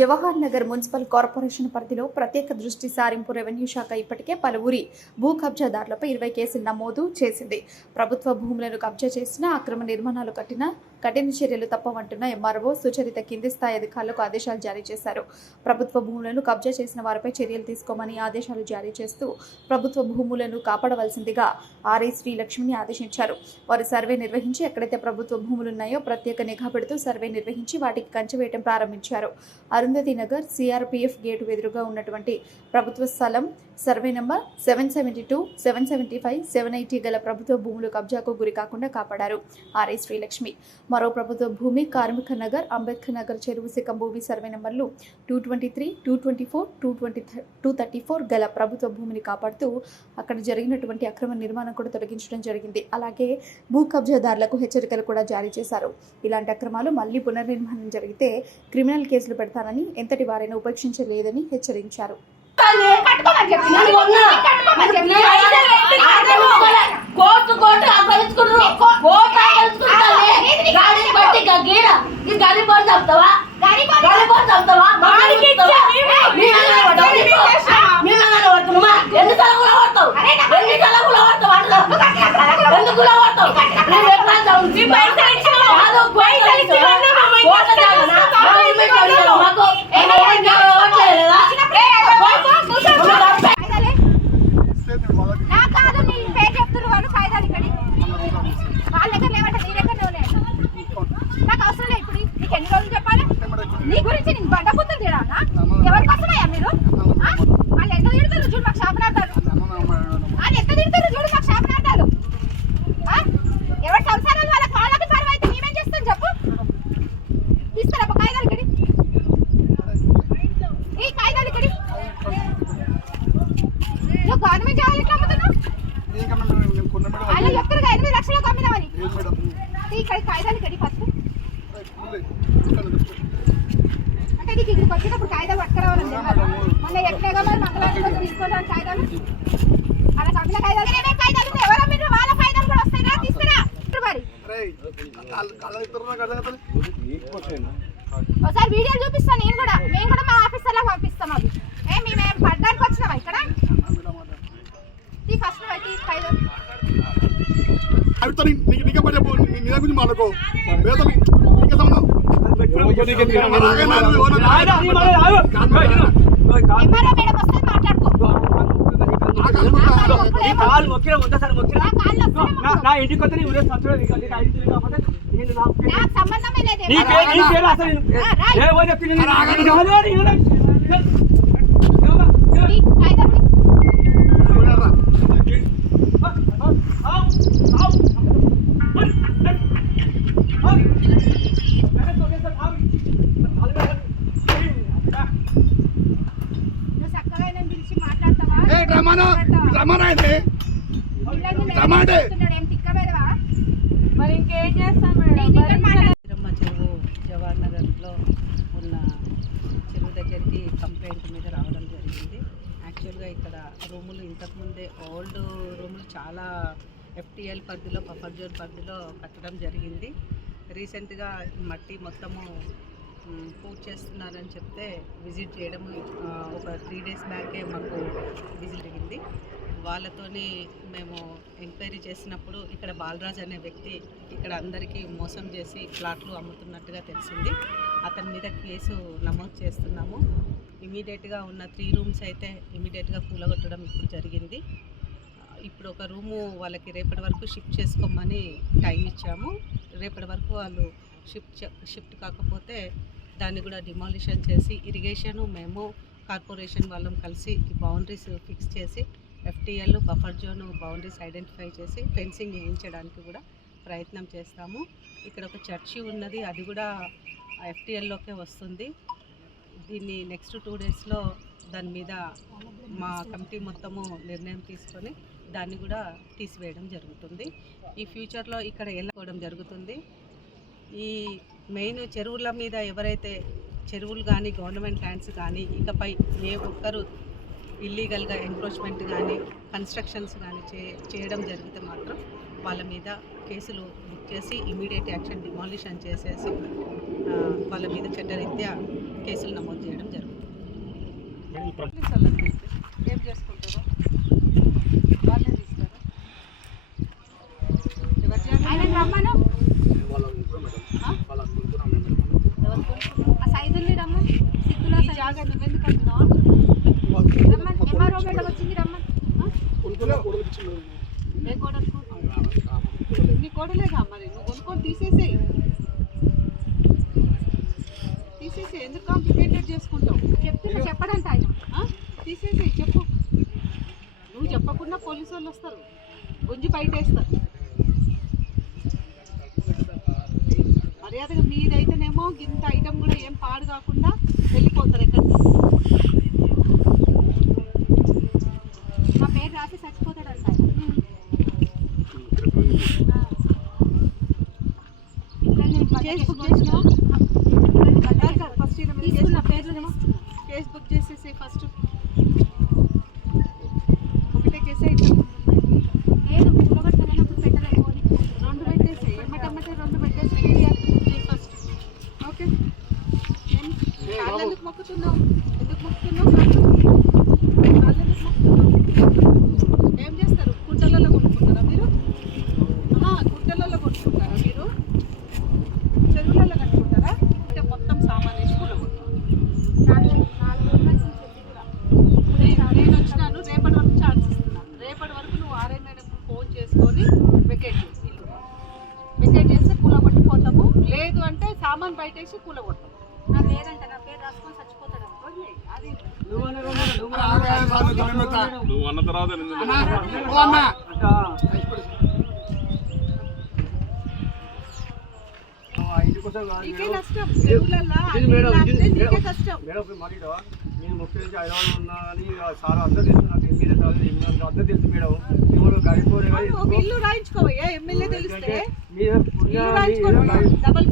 Jawahar Nagar municipal corporation పరిధిలో ప్రత్యేక దృష్టి సారింపు రెవెన్యూ శాఖ ఇప్పటికే పలువురి భూ కబ్జాదారులపై ఇరవై కేసులు నమోదు చేసింది. ప్రభుత్వ భూములను కబ్జా చేసిన అక్రమ నిర్మాణాలు కట్టిన కఠిన చర్యలు తప్పవంటున్న ఎంఆర్ఓ సుచరిత కింది స్థాయి అధికారులకు ఆదేశాలు జారీ చేశారు. ప్రభుత్వ భూములను కబ్జా చేసిన వారిపై చర్యలు తీసుకోమని ఆదేశాలు జారీ చేస్తూ ప్రభుత్వ భూములను కాపాడవలసిందిగా ఆర్ఐ శ్రీ లక్ష్మిని ఆదేశించారు. వారు సర్వే నిర్వహించి ఎక్కడైతే ప్రభుత్వ భూములు ఉన్నాయో ప్రత్యేక నిఘా పెడుతూ సర్వే నిర్వహించి వాటికి కంచవేయటం ప్రారంభించారు. అరుంధతి నగర్ సిఆర్పిఎఫ్ గేటు ఎదురుగా ఉన్నటువంటి ప్రభుత్వ స్థలం survey number seven seventy two seven seventy five seven eighty గల ప్రభుత్వ భూములు కబ్జాకు గురి కాకుండా కాపాడారు. ఆర్ఐ శ్రీలక్ష్మి. మరో ప్రభుత్వ భూమి కార్మిక నగర్ అంబేద్కర్ నగర్ చెరువు సిక్కం భూమి సర్వే నంబర్లు two twenty three two twenty four two twenty two thirty four గల ప్రభుత్వ భూమిని కాపాడుతూ అక్కడ జరిగినటువంటి అక్రమ నిర్మాణం కూడా తొలగించడం జరిగింది. అలాగే భూ కబ్జాదారులకు హెచ్చరికలు కూడా జారీ చేశారు. ఇలాంటి అక్రమాలు మళ్ళీ పునర్నిర్మాణం జరిగితే క్రిమినల్ కేసులు పెడతానని ఎంతటి వారైనా ఉపేక్షించలేదని హెచ్చరించారు. కొన్నా. కట్టుకోమని చెప్పి. కోర్టు కోర్టు అప్పగించుకున్నారు కోర్టు అప్పగించుకుంటారు గాడి బట్టి గీడ. ఈ గాడి పని చదువుతావా గాడి పని- పడుతున్నామా ఎన్ని తలగులు పడతావు ఎన్ని తలగులు పడతావు ఎందుకు పడతావు నువ్వు ఎక్కడ చదువు? నీ పైసలు ఇచ్చినావా? కాదు, కోర్టు పైసలు ఇచ్చి చదువుతావా? కొన్నావా? మా కోర్టు ఇంట్లో చదువునా? చదువుతావా? మా ఇంట్లో చదువుతావా? మాకు ఏ, మా ఇంట్లో చదవట్లేదా? చిన్నప్పుడే కదా, పోయి, పో, కూర్చో, నువ్వు తప్పే. కాయిదాలే. నా కాదు నీ పేరు చెప్తున్నారు వాళ్ళు కాయిదాలు ఇక్కడి వాళ్ళ దగ్గర లేవంటే నీ దగ్గర ఉన్నాయి నాకు అవసరం లేదు ఇప్పుడు నీకు ఎన్ని రోజులు చెప్పాలి నీ గురించి నీకు బండ బుద్ధులు తీరాలా ఎవరికి వస్తున్నాయా మీరు ఆ? వాళ్ళు ఎంత తిడతారు చూడు మాకు శాపనార్థాలు వాళ్ళు ఎంత తిడతారు చూడు మాకు శాపనార్థాలు ఆ? ఎవరి సంసారాలు వాళ్ళకి వాళ్ళకి పరువు అయితే మేమేం చేస్తాం చెప్పు తీసుకురా ఒక కాయిదాలు ఇక్కడి ఈ కాయిదాలు ఇక్కడి నువ్వు గవర్నమెంట్ జాబ్ ఎట్లా అమ్ముతున్నావు ఆయన చెప్తారు కదా, ఎనిమిది లక్షలకు అమ్మినామని ఈ ఇక్కడ ఇక్కడ ఫస్ట్? అంటే నీకు ఇక్కడికి వచ్చేటప్పుడు? మొన్న ఎట్లేగా మరి మంగళవారం రోజు తీసుకోవాలని కాయిదాలు అలా? ఎవరు అమ్మిర్రు? వాళ్ళ కాయిదాలు కూడా వస్తాయి రా తీసుకురా. ఇప్పుడు మరి. ఒకసారి వీడియోలు చూపిస్తాను నేను కూడా. మేము కూడా మా ఆఫీసర్లకు పంపిస్తాం అవి. ఏ మేము పడ్డానికి వచ్చినామా ఇక్కడ? ఫస్ట్ బట్టి కాయిదాలు అడుగుతాను నీకు నీకే చెప్పు నీ నీ గురించి మాట్లాడుకో వేదం నీకే సంబంధం నాకే నాలుగు ఎవరన్నా ఎంఆర్ఓ మేడం వస్తే మాట్లాడుకో నాకు అనుకుంటా. ఈ కాలు మొక్కిన ఒకసారి మొక్కిన నా కాళ్ళు వస్తేనే నా నా ఇంటికి వస్తే నీ ఉదయం సంచులో నీకు నీకు ఐదు కిలో కాకపోతే నేను నా పేరు- నాకు సంబంధమే లేదు నీ పేరు నీ పేరు అసలు నేను- రా, రా. ఏ ఓ చెప్తే నేను- నేను ఎవరు ఎవరు ఎవరు? ఈ కాగితం తీ. పోయారా? నువ్వు చక్కగా ఆయన పిలిచి మాట్లాడతావా ఏ రమణ రమణ అయితే పెదవా? మరి ఇంకేం చేస్తాం మేడం? జవహర్ నగర్లో ఉన్న చెరువు దగ్గరికి కంప్లైంట్ మీద రావడం జరిగింది. యాక్చువల్గా ఇక్కడ రూములు ఇంతకుముందే ఓల్డ్ రూములు చాలా ఎఫ్టిఎల్ పరిధిలో బఫర్ జోన్ పరిధిలో కట్టడం జరిగింది. రీసెంట్గా మట్టి మొత్తము పూర్తి చేస్తున్నారని చెప్తే విజిట్ చేయడం ఒక త్రీ డేస్ బ్యాకే మాకు విజిట్ జరిగింది వాళ్ళతోని మేము ఎంక్వైరీ చేసినప్పుడు ఇక్కడ బాలరాజ్ అనే వ్యక్తి ఇక్కడ అందరికీ మోసం చేసి ప్లాట్లు అమ్ముతున్నట్టుగా తెలిసింది. అతని మీద కేసు నమోదు చేస్తున్నాము. ఇమీడియట్గా ఉన్న త్రీ రూమ్స్ అయితే ఇమీడియట్గా కూలగొట్టడం ఇప్పుడు జరిగింది. ఇప్పుడు ఒక రూము వాళ్ళకి రేపటి వరకు షిఫ్ట్ చేసుకోమని టైం ఇచ్చాము. రేపటి వరకు వాళ్ళు షిఫ్ట్ చే- షిఫ్ట్ కాకపోతే దాన్ని కూడా డిమాలిషన్ చేసి ఇరిగేషన్ మేము కార్పొరేషన్ వాళ్ళం కలిసి బౌండరీస్ ఫిక్స్ చేసి FTL buffer zone boundaries identify చేసి ఫెన్సింగ్ వేయించడానికి కూడా ప్రయత్నం చేస్తాము. ఇక్కడ ఒక చర్చి ఉన్నది అది కూడా ఎఫ్టీఎల్లోకే వస్తుంది. దీన్ని నెక్స్ట్ టూ డేస్లో దాని మీద మా కమిటీ మొత్తము నిర్ణయం తీసుకొని దాన్ని కూడా తీసివేయడం జరుగుతుంది. ఈ ఫ్యూచర్లో ఇక్కడ వెళ్ళిపోవడం జరుగుతుంది. ఈ మెయిన్ చెరువుల మీద ఎవరైతే చెరువులు కానీ గవర్నమెంట్ ల్యాండ్స్ కానీ ఇకపై ఏ ఒక్కరు ఇల్లీగల్గా ఎంక్రోచ్మెంట్ కానీ కన్స్ట్రక్షన్స్ కానీ చే చేయడం జరిగితే మాత్రం వాళ్ళ మీద కేసులు బుక్ చేసి ఇమీడియట్ యాక్షన్ డిమాలిషన్ చేసేసి ఆ, వాళ్ళ మీద చట్టరీత్యా కేసులు నమోదు చేయడం జరుగుతుంది. పోలీసు వాళ్ళని ఏం చేసుకుంటారు? వాళ్ళే తీస్తారు? ఎవరు చేయాలి? ఆయన రమ్మను. సైదుల్ని రమ్మను. సిద్ధుల వచ్చింది రమ్మను కొనుక్కునే కొడుకు ఇచ్చిండు నీ కోడలేగా మరి నువ్వు కొనుక్కొని తీసేసేయి తీసేసి ఎందుకు కాంప్లికేటెడ్ చేసుకుంటావు చెప్తున్నా చెప్పడంట ఆయన ఆ? తీసేసేయి చెప్పు నువ్వు చెప్పకుండా పోలీసు వాళ్ళు వస్తారు గుంజి బయటేస్తారు మర్యాదగా మీదైతేనేమో ఇంత ఐటమ్ కూడా ఏం పాడు కాకుండా వెళ్ళిపోతారు ఎక్కడ నా పేరు రాసి చచ్చిపోతాడంట ఆయన కేసు బుక్ చేసినావా ఫస్ట్ తీసుకున్న పేర్లు కేసు బుక్ చేసేసి ఫస్ట్ ఒకటే కేసు అయితే లేదు కూడగొట్టలేనప్పుడు పెట్టలేదు. రెండు పెట్టేసి ఎమ్మటెమ్మటే రెండు పెట్టేసి ఫస్ట్ ఓకే ఎందుకు మొక్కుతున్నావు ఎందుకు మొక్కుతున్నావు కాళ్ళు కాళ్ళు ఎందుకు మొక్కుతున్నావు ఏం చేస్తారు కుంటలలో కొనుక్కుంటారా మీరు ఆహా, కుంటలలో కొనుక్కుంటారా మీరు చెరువులలో కట్టుకుంటారా అంటే మొత్తం సామాన్ వేసి కూడగొట్టాలి నాలుగు నాలుగు రోజుల నుంచి చెల్లి కూడా. నేను నేను వచ్చినాను రేపటి వరకు ఛాన్స్ ఇస్తున్నాను రేపటి వరకు నువ్వు ఆర్ఐ మేడం ఫోన్ చేసుకొని వెకేట్ చేసి ఇల్లు వెకేట్ చేస్తే కూలగొట్టి పోతాము లేదు సామాన్ బయటేసి నా నా పేరు రాసుకొని చచ్చిపోతాడు. అది నువ్వు అన్న తర్వాత కాదు నీకే కష్టం. మరి ఇదో, నేను ఐదు వందలు ఉన్నా అని సార్ అందరూ తెలుసు నాకు ఎమ్మెల్యే సార్ ఎమ్మెల్యే అందరూ తెలుసు మేడం. ఎవరు ఒక ఇల్లు రాయించుకోవయ్యా ఎమ్మెల్యే తెలిస్తే? డబల్